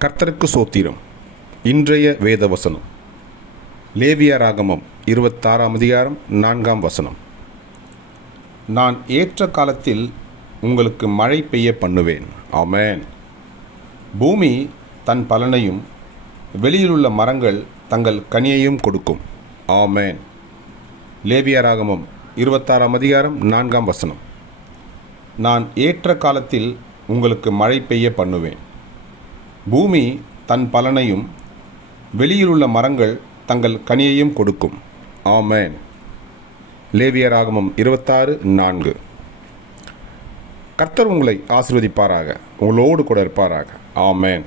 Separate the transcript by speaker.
Speaker 1: கர்த்தருக்கு சோத்திரம். இன்றைய வேத வசனம் லேவியா ராகமம் இருபத்தாறாம் அதிகாரம் நான்காம் வசனம். நான் ஏற்ற காலத்தில் உங்களுக்கு மழை பெய்ய பண்ணுவேன். ஆமேன். பூமி தன் பலனையும் வெளியிலுள்ள மரங்கள் தங்கள் கனியையும் கொடுக்கும். ஆமென். லேவியா ராகமம் இருபத்தாறாம் அதிகாரம் நான்காம் வசனம். நான் ஏற்ற காலத்தில் உங்களுக்கு மழை பெய்ய பண்ணுவேன். பூமி தன் பலனையும் வெளியிலுள்ள மரங்கள் தங்கள் கனியையும் கொடுக்கும். ஆமேன். லேவியராகமம் இருபத்தாறு நான்கு. கர்த்தர் உங்களை ஆசிர்வதிப்பாராக உங்களோடு கூட இருப்பாராக. ஆமேன்.